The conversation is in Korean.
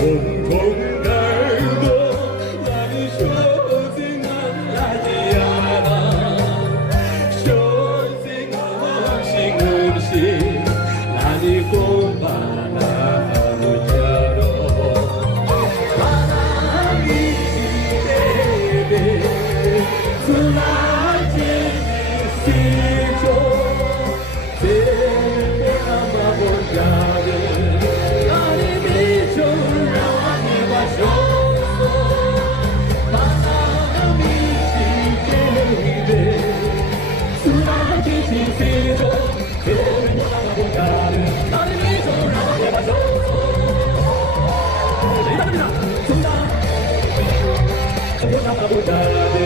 온통 갈고 나는 쇼생만 하지 않아 쇼생 음식 나니 꽃바나 아무자로 바람이 지대대 수라지 시조 대대나마 본자를 나니 비춰라 해봐쇼소 바람이 지대대 수라지 시조 대대나마 본자를 나니 비춰라 해봐쇼소 이상입니다. 수라 대대나마 본자를